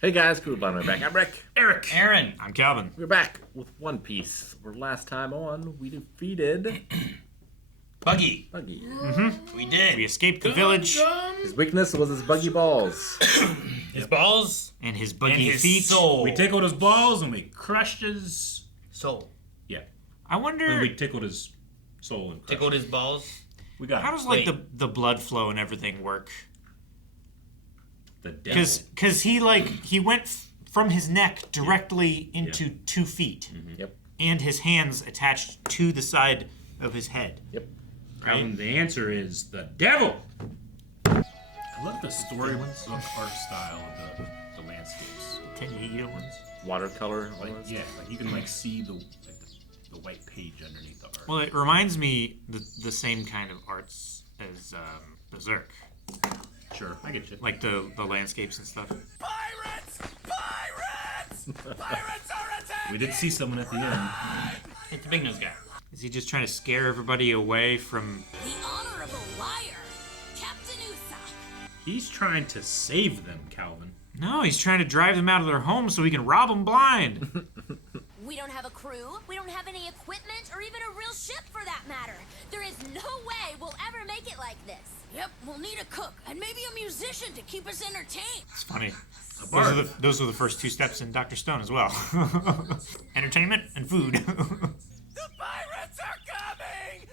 Hey guys, cool we're back. I'm Rick. Eric. Aaron. I'm Calvin. We're back with One Piece. Where last time on, we defeated Buggy. Buggy. We did. We escaped the village. His weakness was his buggy balls. His balls And his buggy and his feet. soul. We tickled his balls and we crushed his. soul. Yeah. I wonder When we tickled his soul and crushed Tickled it. his balls. We got how does Wait. the blood flow and everything work? the devil. Because he went from his neck directly into 2 feet, Yep. and his hands attached to the side of his head. Yep. And the answer is the devil. I love the storybook art style of the landscapes. Can you eat ones? Watercolor. Like ones. you can see the white page underneath the art. Well, it reminds me the same kind of arts as Berserk, Sure, I get you. like the landscapes and stuff. Pirates! Pirates! Pirates are attacking! We did see someone at the end. It's the big nose guy. Is he just trying to scare everybody away from? The honorable liar, Captain Usopp. He's trying to save them, Calvin. No, he's trying to drive them out of their homes so he can rob them blind. We don't have a crew, we don't have any equipment, or even a real ship for that matter. There is no way we'll ever make it like this. Yep, we'll need a cook and maybe a musician to keep us entertained. It's funny. bard. Those are the first 2 steps in Dr. Stone as well. Entertainment and food. The pirates are coming!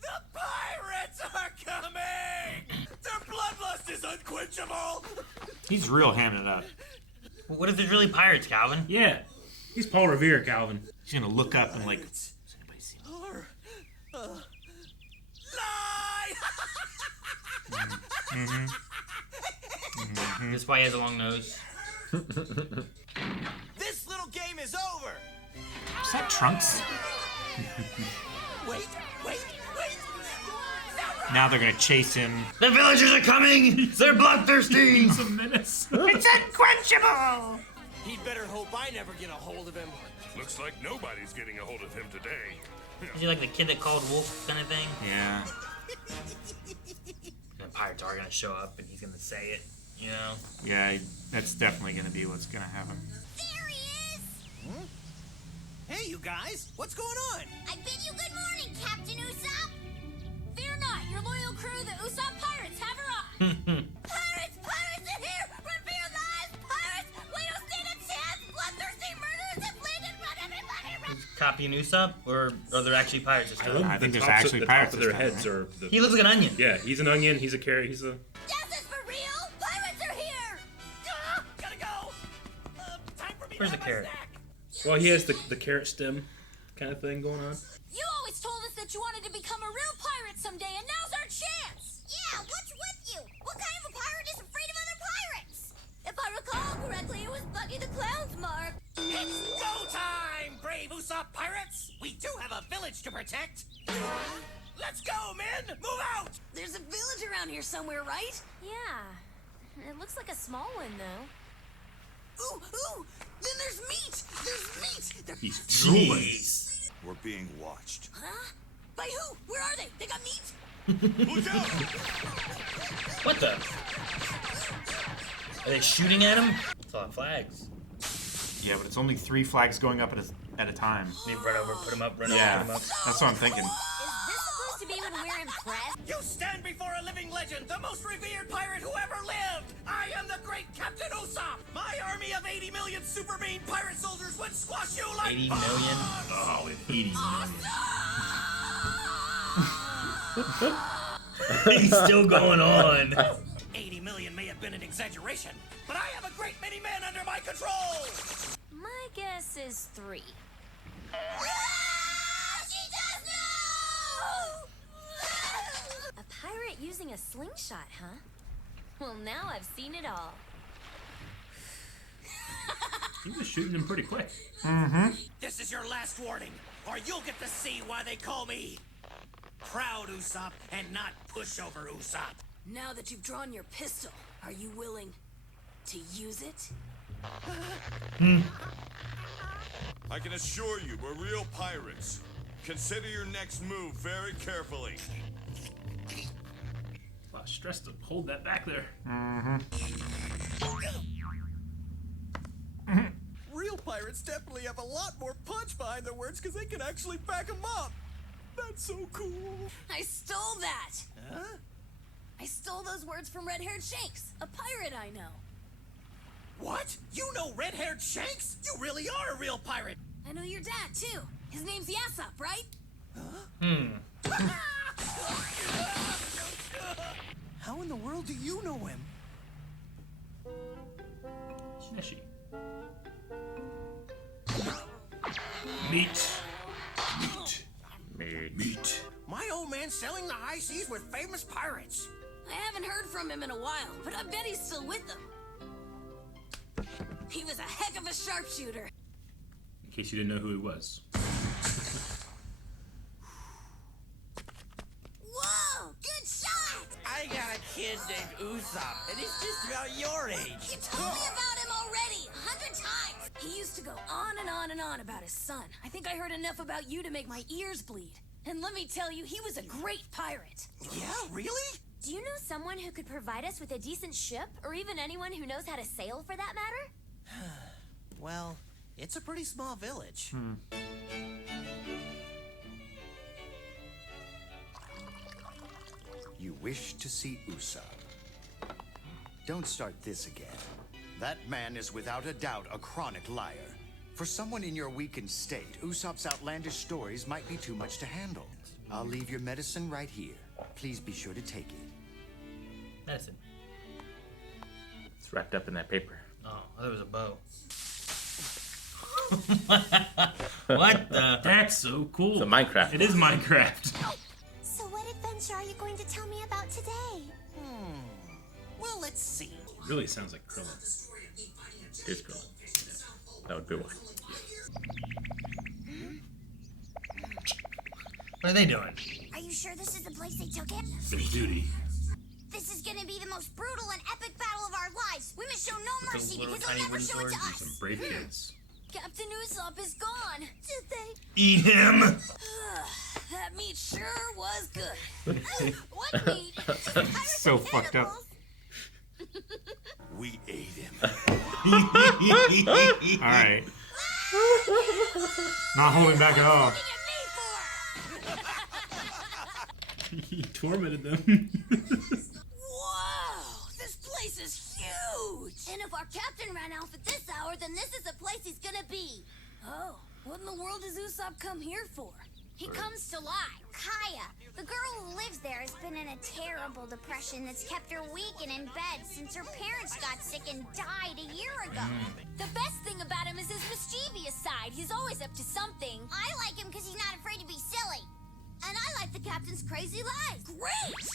The pirates are coming! Their bloodlust is unquenchable! He's real hamming it up. Well, what if there's really pirates, Calvin? Yeah. He's Paul Revere, Calvin. He's gonna look up and like, does anybody see me? Or, lie! That's why he has a long nose. This little game is over! Is that Trunks? Wait, wait, wait! Now they're gonna chase him. The villagers are coming! They're bloodthirsty! He's a menace. It's unquenchable! He'd better hope I never get a hold of him. Looks like nobody's getting a hold of him today. Is he like the kid that called wolf kind of thing? Yeah. And the pirates are gonna show up and he's gonna say it, you know? Yeah, that's definitely gonna be what's gonna happen. There he is! Hey, you guys, what's going on? I bid you good morning, Captain Usopp! Fear not, your loyal crew, the Usopp Pirates, have arrived! Pirates! Pirates in here! Run for your lives! Pirates! We don't stand a chance! Bloodthirsty murderers have landed! Run, everybody, run! Copying Usopp? Or are there actually pirates this time? I think The there's tops actually the pirates top of this their time, heads right? are the. He looks like an onion. Yeah, he's an onion. He's a carrot. He's a. Justice for real! Pirates are here! Ah, gotta go! Time for me Where's to the have carrot? a snack. Well, he has the carrot stem kind of thing going on. You always told us that you wanted to become a real pirate someday, and now's our chance! Yeah, what's with you? What kind of a pirate is afraid of other pirates? If I recall correctly, it was Buggy the Clown's mark. It's go time, brave Usopp pirates! We do have a village to protect! Let's go, men! Move out! There's a village around here somewhere, right? Yeah, it looks like a small one, though. Ooh, ooh! Then there's meat! There's meat! They're... He's drooling. Jeez. We're being watched. Huh? By who? Where are they? They got meat? Look out! What the? Are they shooting at him? It's a lot of flags. Yeah, but it's only 3 flags going up at a time. Maybe run over, put him up, run Yeah, over, put him up. that's what I'm thinking. Is this supposed to be when we're impressed? You stand before a living legend, the most revered pirate who ever lived! I am the great Captain Usopp! My army of 80 million super mean pirate soldiers would squash you like 80 million? Oh, with 80 million. He's still going on. 80 million may have been an exaggeration, but I have a great many men under my control! My guess is 3. She does know! A pirate using a slingshot, huh? Well, now I've seen it all. He was shooting him pretty quick. This is your last warning, or you'll get to see why they call me Proud Usopp and not Pushover Usopp. Now that you've drawn your pistol, are you willing to use it? I can assure you, we're real pirates. Consider your next move very carefully. A lot of stress to hold that back there. pirates definitely have a lot more punch behind their words because they can actually back them up. That's so cool. I stole that. Huh? I stole those words from Red-Haired Shanks, a pirate I know. What? You know red-haired Shanks? You really are a real pirate. I know your dad, too. His name's Usopp, right? How in the world do you know him? Snishy. Meat. Meat. My old man's sailing the high seas with famous pirates. I haven't heard from him in a while, but I bet he's still with them. He was a heck of a sharpshooter. In case you didn't know who he was. Whoa! Good shot! I got a kid named Usopp, and he's just about your age. You told me about him already, 100 times! He used to go on and on and on about his son. I think I heard enough about you to make my ears bleed. And let me tell you, he was a great pirate. Yeah, really? Do you know someone who could provide us with a decent ship, or even anyone who knows how to sail for that matter? Well, it's a pretty small village. You wish to see Usopp. Don't start this again. That man is without a doubt a chronic liar. For someone in your weakened state, Usopp's outlandish stories might be too much to handle. I'll leave your medicine right here. Please be sure to take it. Medicine. It's wrapped up in that paper. Oh, there was a bow. What the? That's so cool. It's a Minecraft. It is Minecraft. So what adventure are you going to tell me about today? Well, let's see. Really sounds like Krillin. It's cool. That would be one. What are they doing? Are you sure this is the place they took it? Their duty. This is gonna be the most brutal and epic battle of our lives. We must show no mercy little because tiny they'll never wooden show it to swords. Some us. brave kids. Captain Usopp is gone. Did they? Eat him! That meat sure was good. What meat? Pirates So and fucked up. cannibals. We ate him. All right. Not holding back at all. Looking at me for? He tormented them. Whoa! This place is huge! And if our captain ran off at this hour, then this is the place he's gonna be. Oh, what in the world does Usopp come here for? He comes to lie. Kaya, the girl who lives there, has been in a terrible depression that's kept her weak and in bed since her parents got sick and died a year ago. The best thing about him is his mischievous side. He's always up to something. I like him because he's not afraid to be silly. And I like the captain's crazy lies. Great!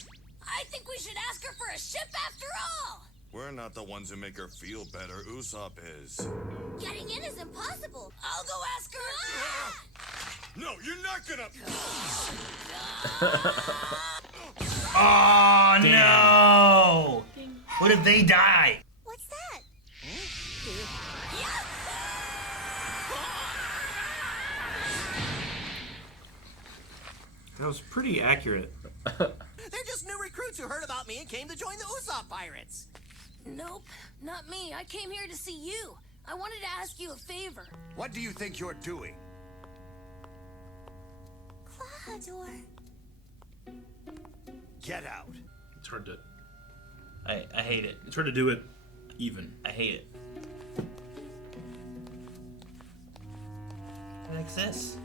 I think we should ask her for a ship after all! We're not the ones who make her feel better. Usopp is. Getting in is impossible. I'll go ask her. No, you're not gonna. Oh no! What if they die? What's that? That was pretty accurate. They're just new recruits who heard about me and came to join the Usopp Pirates. Nope, not me. I came here to see you. I wanted to ask you a favor. What do you think you're doing? Klahadore. Get out. It's hard to. I hate it. It's hard to do it even. I hate it. What exists?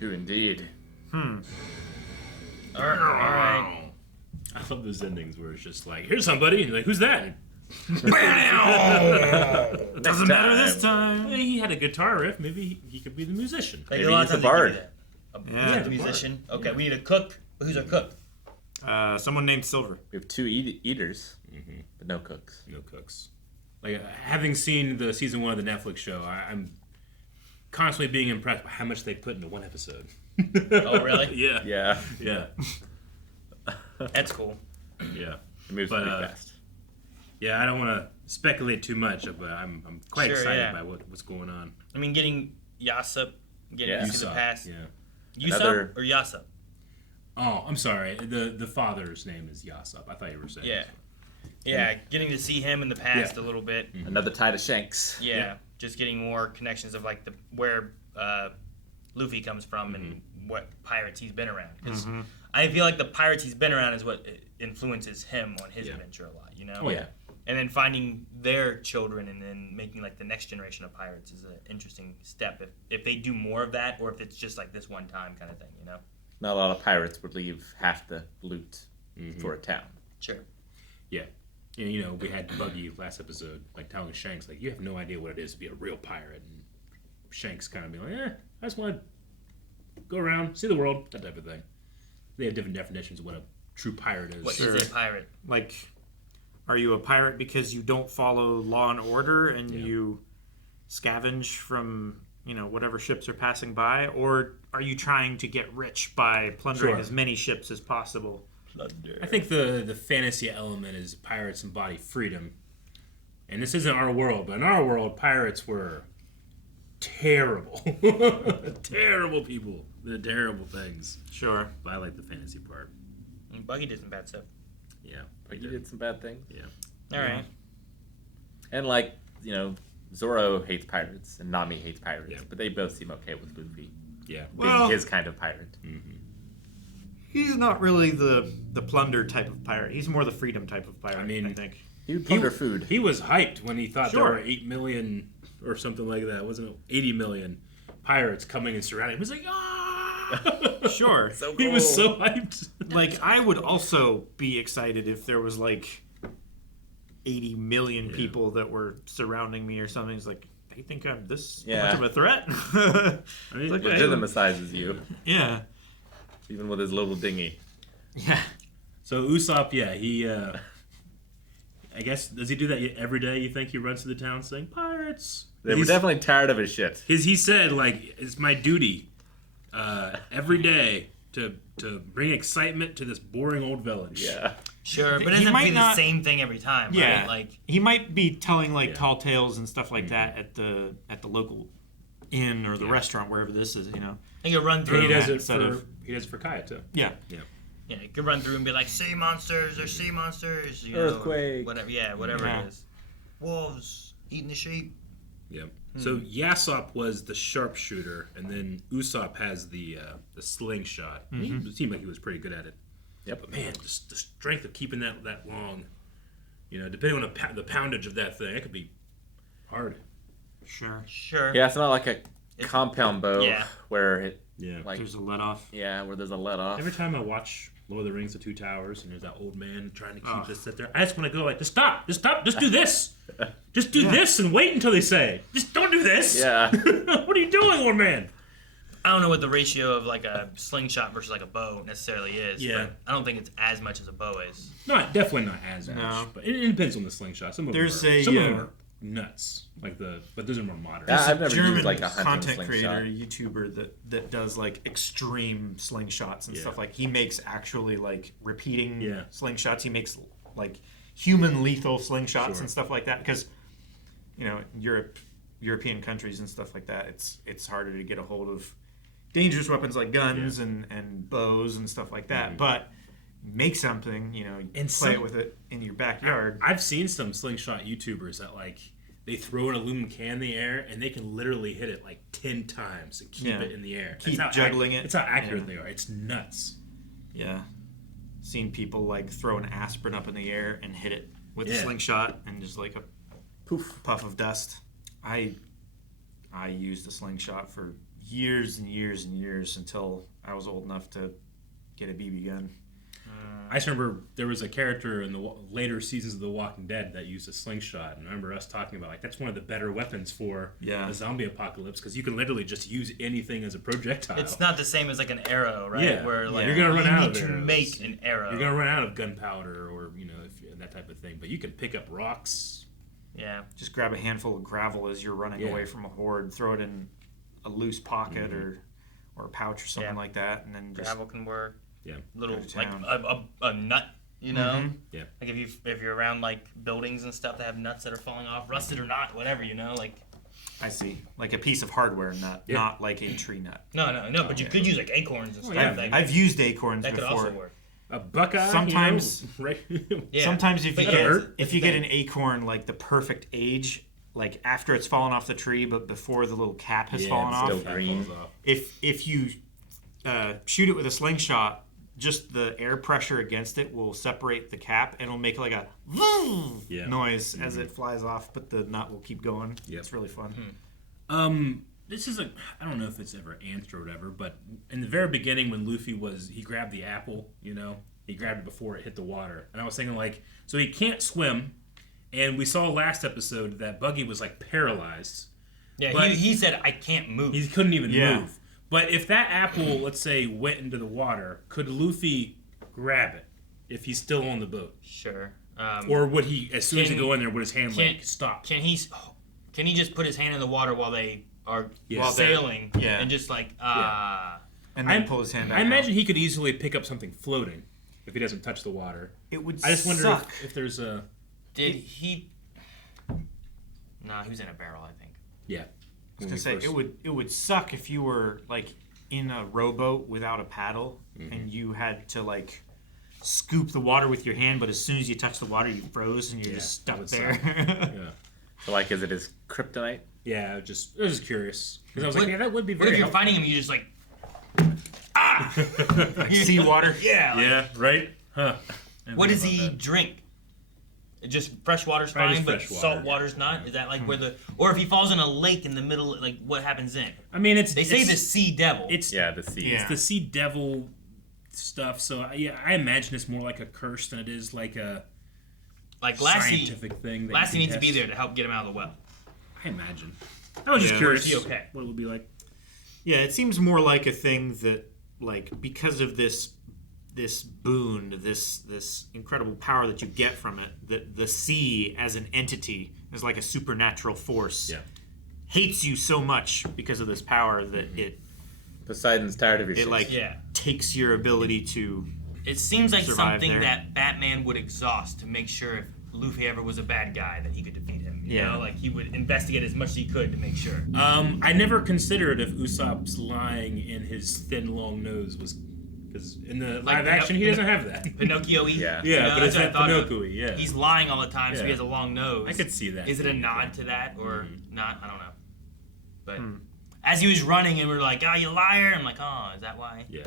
Who indeed? Alright. I love those endings where it's just like, here's somebody, and you're like, who's that? Doesn't matter this time. Well, he had a guitar riff. Maybe he could be the musician. Like, Maybe a lot he's of the times they do bard. that. Yeah, The musician. Okay, we need a cook. Who's our cook? Someone named Silver. We have two eaters, but no cooks. No cooks. Like, having seen the season 1 of the Netflix show, I'm constantly being impressed by how much they put into one episode. Oh, really? Yeah. Yeah, Yeah. That's cool. Yeah. it moves But, pretty fast. Yeah, I don't want to speculate too much, but I'm quite Sure, excited yeah. by what's going on. I mean, getting Usopp, getting Yeah. to the past. Yeah. Usopp Another- or Usopp? Oh, I'm sorry. The father's name is Usopp. I thought you were saying. Yeah. Yeah, getting to see him in the past a little bit. Another tie to Shanks. Yeah, just getting more connections of like where Luffy comes from and what pirates he's been around. Because I feel like the pirates he's been around is what influences him on his adventure a lot. You know? Oh yeah. And then finding their children and then making like the next generation of pirates is an interesting step. If they do more of that, or if it's just like this one time kind of thing, you know. Not a lot of pirates would leave half the loot for a town. Sure. Yeah. And, you know, we had Buggy last episode, like telling Shanks, like, you have no idea what it is to be a real pirate. And Shanks kind of be like, I just want to go around, see the world, that type of thing. They have different definitions of what a true pirate is. What is a pirate? Like, are you a pirate because you don't follow law and order and you scavenge from, you know, whatever ships are passing by? Or are you trying to get rich by plundering as many ships as possible? I think the fantasy element is pirates embody freedom. And this isn't our world, but in our world, pirates were terrible. Terrible people. They're terrible things. Sure. But I like the fantasy part. And Buggy did some bad stuff. Yeah. But you did some bad things. Yeah. All right. And like, you know, Zoro hates pirates and Nami hates pirates, Yeah. but they both seem okay with Luffy Yeah. being his kind of pirate. He's not really the plunder type of pirate. He's more the freedom type of pirate, I think. He would plunder food. He was hyped when he thought there Sure. were 8 million or something like that. Wasn't it 80 million pirates coming and surrounding him? He was like, ah! Sure. So He was cool. so hyped. Like, I would also be excited if there was, like, 80 million people that were surrounding me or something. It's like, they think I'm this much of a threat? I mean, It's okay. Legitimizes you, Yeah. even with his little dinghy. Yeah. So Usopp, he, I guess, does he do that every day? You think he runs to the town saying, pirates? They were definitely tired of his shit. He said, like, it's my duty every day to bring excitement to this boring old village. Yeah. Sure, but it He doesn't have might to be not- the same thing every time, Yeah. right? Like, He might be telling, like, tall tales and stuff like that at the local inn or the restaurant, wherever this is, you know. he could run through. He does it Instead for of- Kaya too. Yeah. Yeah, you could run through and be like, sea monsters, there's sea monsters, you Earthquake. know, whatever Yeah. it is. Wolves eating the sheep. Yeah. So Yasop was the sharpshooter, and then Usopp has the slingshot. He seemed like he was pretty good at it. Yep. But man, just the strength of keeping that long, you know, depending on the poundage of that thing, it could be hard. Sure. Yeah, it's not like a compound bow where it, like, There's a let off. where there's a let off. Every time I watch Lord of the Rings: The Two Towers, and there's that old man trying to keep this sit there, I just want to go like, just stop, just do this, just do this, and wait until they say, just don't do this. Yeah. What are you doing, old man? I don't know what the ratio of like a slingshot versus like a bow necessarily is. Yeah. But I don't think it's as much as a bow is. Definitely not as much, but it depends on the slingshot. Some of them are nuts, but those are more modern. I've never German used like a hunting content slingshot. creator, YouTuber that does like extreme slingshots and stuff. Like he makes actually like repeating slingshots. He makes like human lethal slingshots and stuff like that because you know European countries and stuff like that. It's harder to get a hold of dangerous weapons like guns and bows and stuff like that. But make something, you know, And play it with it in your backyard. I've seen some slingshot YouTubers that like they throw an aluminum can in the air and they can literally hit it like 10 times and keep it in the air. Keep juggling it. That's how accurate they are. It's nuts. Yeah. Seen people like throw an aspirin up in the air and hit it with a slingshot and just like a puff of dust. I used a slingshot for years and years and years until I was old enough to get a BB gun. I just remember there was a character in the later seasons of The Walking Dead that used a slingshot, and I remember us talking about like that's one of the better weapons for a zombie apocalypse because you can literally just use anything as a projectile. It's not the same as like an arrow, right? Yeah. Where like you're gonna run out need of to arrows. make an arrow. You're gonna run out of gunpowder or that type of thing. But you can pick up rocks. Yeah. Just grab a handful of gravel as you're running away from a horde, throw it in a loose pocket or a pouch or something like that, and then just gravel can work. Yeah. Little Go to like town. a nut, you know. Yeah. Like if you're around like buildings and stuff that have nuts that are falling off, rusted or not, whatever, you know, like. I see, like a piece of hardware nut, not like a tree nut. No, but you could use like acorns and stuff. I've used acorns that could before. also work. a buckeye. Sometimes, right? Yeah. sometimes if But you yeah, get if you get an acorn like the perfect age, like after it's fallen off the tree, but before the little cap has fallen it's off. still green. If you shoot it with a slingshot, just the air pressure against it will separate the cap, and it'll make like a noise as it flies off. But the nut will keep going. Yep. It's really fun. This is I don't know if it's ever answered or whatever, but in the very beginning when Luffy he grabbed the apple, he grabbed it before it hit the water. And I was thinking so he can't swim, and we saw last episode that Buggy was paralyzed. Yeah, But- he said, I can't move. He couldn't even Yeah. move. But if that apple, let's say, went into the water, could Luffy grab it if he's still on the boat? Sure. Or would he, as soon as he Can- go in there, would his hand stop? Can he just put his hand in the water while they are Yeah. sailing Yeah. and just And then pull his hand back I imagine out. he could easily pick up something floating if he doesn't touch the water. It would I just wonder suck. if there's a... Did he? No, he was in a barrel, I think. Yeah. I was gonna say it would suck if you were in a rowboat without a paddle and you had to scoop the water with your hand, but as soon as you touch the water, you froze and you're just that stuck would there. suck. Yeah. So is it his kryptonite? Yeah, I was just curious. Because I was What- like, that would be What very if you're helpful. fighting him? You just Seawater. yeah. Yeah, right? Huh. What does he drink? Just fresh water's Probably fine, just but fresh salt water, water's not. Is that where or if he falls in a lake in the middle, what happens then? I mean, They say the sea devil. It's The sea. Yeah. It's the sea devil stuff. So I imagine it's more like a curse than it is like a scientific thing. Lassie needs to be there to help get him out of the well. I imagine. I was just Yeah. curious. Is he okay? What it would be like. Yeah, it seems more like a thing that because of this boon, this incredible power that you get from it, that the sea as an entity is like a supernatural force. Yeah. Hates you so much because of this power that Poseidon's tired of your shit. Yeah. takes your ability to. It seems like Survive something there. that Batman would exhaust to make sure if Luffy ever was a bad guy that he could defeat him. You Yeah. know, he would investigate as much as he could to make sure. I never considered if Usopp's lying in his thin, long nose was because in the live action he doesn't have that. Pinocchio-y. Yeah. Yeah, You know, but it's that's that what I thought of. Pinocchio-y, yeah. He's lying all the time, so he Yeah. has a long nose. I could see that. Is it a nod to that or not? I don't know. But Hmm. as he was running and we are like, "Oh, you liar!" I'm like, "Oh, is that why?" Yeah,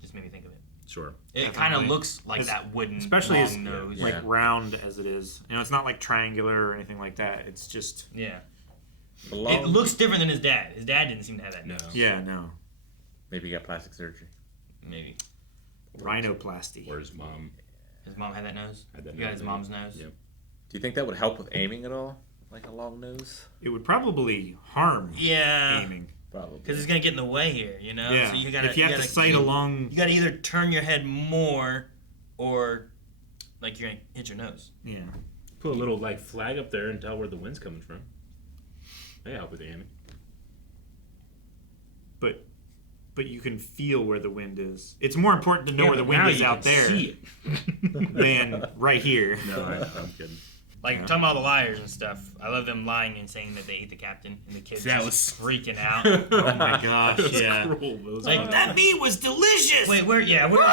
Just made me think of it. sure. It kind of Definitely. looks like As- that wooden especially long as nose. Yeah. round as it is. It's not triangular or anything like that. It's just Yeah. The long- It looks different than his dad. His dad didn't seem to have that No. nose. no Maybe he got plastic surgery. Maybe. rhinoplasty. Or his mom. His mom had that nose? Had that You got nose, his mom's nose? Yep. Do you think that would help with aiming at all? Like a long nose? It would probably harm Yeah. aiming. Probably. Because it's going to get in the way here, you know? Yeah. So you gotta, if you have to sight along, You got to either turn your head more or you're going to hit your nose. yeah. Put a little flag up there and tell where the wind's coming from. They help with aiming. But you can feel where the wind is. It's more important to know where the but wind now is you out can there see it. than right here. No, I'm kidding. Talking about the liars and stuff. I love them lying and saying that they ate the captain and the kids That just was- freaking out. Oh my gosh, It was yeah. cruel. It was That meat was delicious. Wait, where? Yeah, where?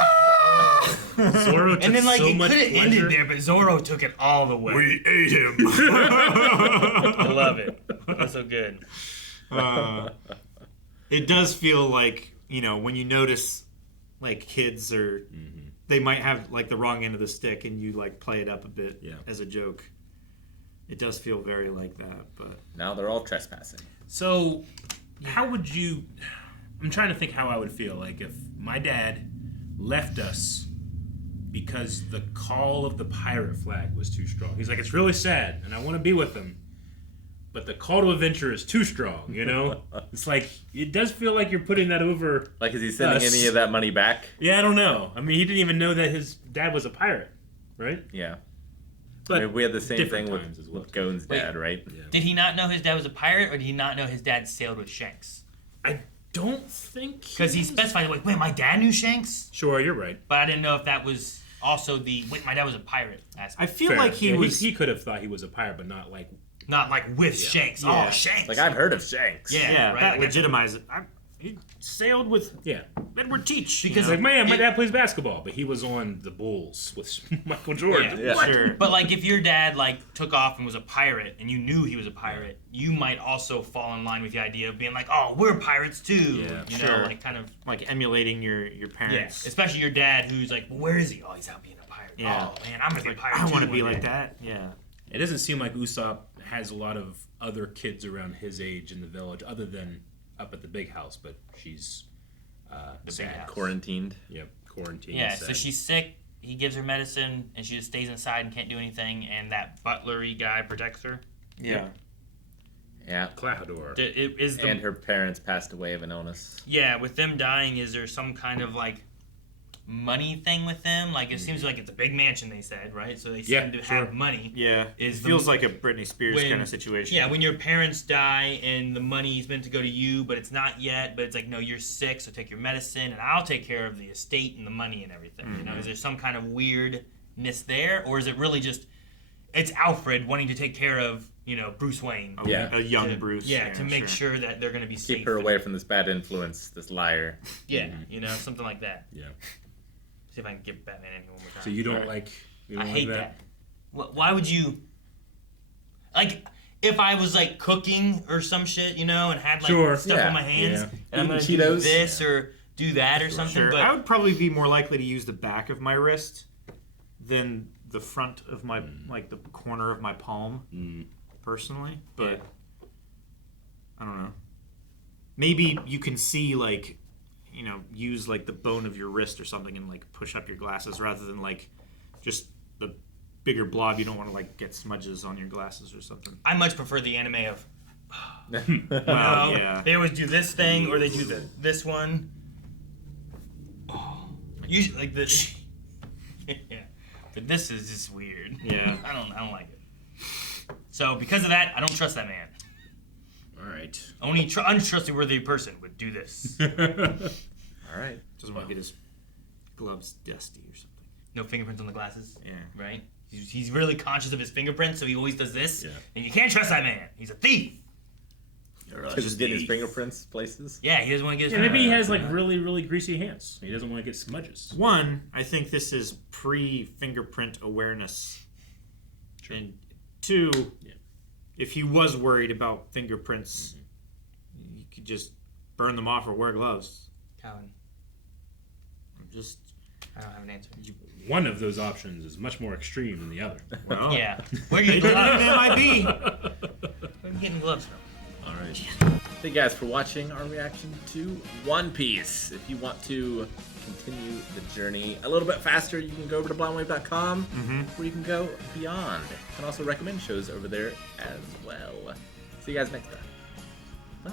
Zoro took And then so it much could have pleasure. ended there, but Zoro took it all the way. We ate him. I love it. That's so good. It does feel like, when you notice kids are they might have the wrong end of the stick and you play it up a bit as a joke. It does feel very like that, but Now they're all trespassing. So, how would you... I'm trying to think how I would feel if my dad left us because the call of the pirate flag was too strong. He's like, it's really sad, and I want to be with them, but the call to adventure is too strong, It's it does feel like you're putting that over... Is he sending any of that money back? Yeah, I don't know. I mean, he didn't even know that his dad was a pirate, right? Yeah. But we had the same different thing times as well. with Gone's dad, right? Did he not know his dad was a pirate, or did he not know his dad sailed with Shanks? I don't think... Because he specified, wait, my dad knew Shanks? Sure, you're right. But I didn't know if that was also wait, my dad was a pirate aspect. I feel Fair. like he Yeah, was He could have thought he was a pirate, but not Not with Shanks. Yeah. Oh, Shanks. I've heard of Shanks. Yeah, right. that legitimizes it. he sailed with Edward Teach. Because Like, man, my dad plays basketball, but he was on the Bulls with Michael Jordan. Yeah. Sure. But like, if your dad like took off and was a pirate, and you knew he was a pirate, you might also fall in line with the idea of being like, "Oh, we're pirates too." Yeah, you sure. know, like kind of Like emulating your parents. especially your dad, who's like, well, "Where is he? Oh, he's out being a pirate. Yeah. Oh man, I'm gonna be a pirate I too want to be one like day." that. Yeah. It doesn't seem like Usopp has a lot of other kids around his age in the village, other than up at the big house. But she's big sad. house. Quarantined. Yep, quarantined. Yeah, sad. so she's sick. He gives her medicine, and she just stays inside and can't do anything. And that butlery guy protects her. Yeah. Yeah. Klahadore. And her parents passed away of an illness. Yeah, with them dying, is there some kind of like money thing with them? Like, it seems like it's a big mansion, they said, right? So they seem to have money. Yeah. Is It the- feels like a Britney Spears when- kind of situation. Yeah, when your parents die and the money's meant to go to you, but it's not yet, but it's like, no, you're sick, so take your medicine, and I'll take care of the estate and the money and everything. You know, is there some kind of weirdness there, or is it really just it's Alfred wanting to take care of, you know, Bruce Wayne? Yeah. A young to, Bruce. Yeah, to make sure that they're going to be safe. Keep her away from this bad influence, this liar. Yeah, you know, something like that. Yeah. See if I can get Batman in here one more time. So you don't like? You don't I like hate that. Why would you? Like, if I was like cooking or some shit, you know, and had like stuff Yeah. on my hands, Yeah. and I'm gonna Eating do Cheetos. this or do that or something. Sure. But I would probably be more likely to use the back of my wrist than the front of my, like the corner of my palm, personally. But I don't know. Maybe you can see like, you know, use like the bone of your wrist or something and like push up your glasses rather than like just the bigger blob. You don't want to like get smudges on your glasses or something. I much prefer the anime of. Well, yeah. They always do this thing, or they do this one. Usually like this. Yeah, but this is just weird. Yeah. I don't like it. So because of that, I don't trust that man. All right. Only untrustworthy person would do this. All right. Doesn't want to get his gloves dusty or something. No fingerprints on the glasses. Yeah. Right? He's really conscious of his fingerprints, so he always does this. Yeah. And you can't trust that man. He's a thief. Because he's getting his fingerprints places. Yeah, he doesn't want to get his Yeah, maybe he fingerprints. has like really, really greasy hands. He doesn't want to get smudges. One, I think this is pre-fingerprint awareness. True. And two, if he was worried about fingerprints, you could just burn them off or wear gloves. Calvin, Just I don't have an answer. One of those options is much more extreme than the other. well, Yeah. Where are you getting gloves? It might be. Where are you getting gloves from? All right. Thank you guys for watching our reaction to One Piece. If you want to continue the journey a little bit faster, you can go over to blindwave.com where you can go beyond. And also recommend shows over there as well. See you guys next time. Bye.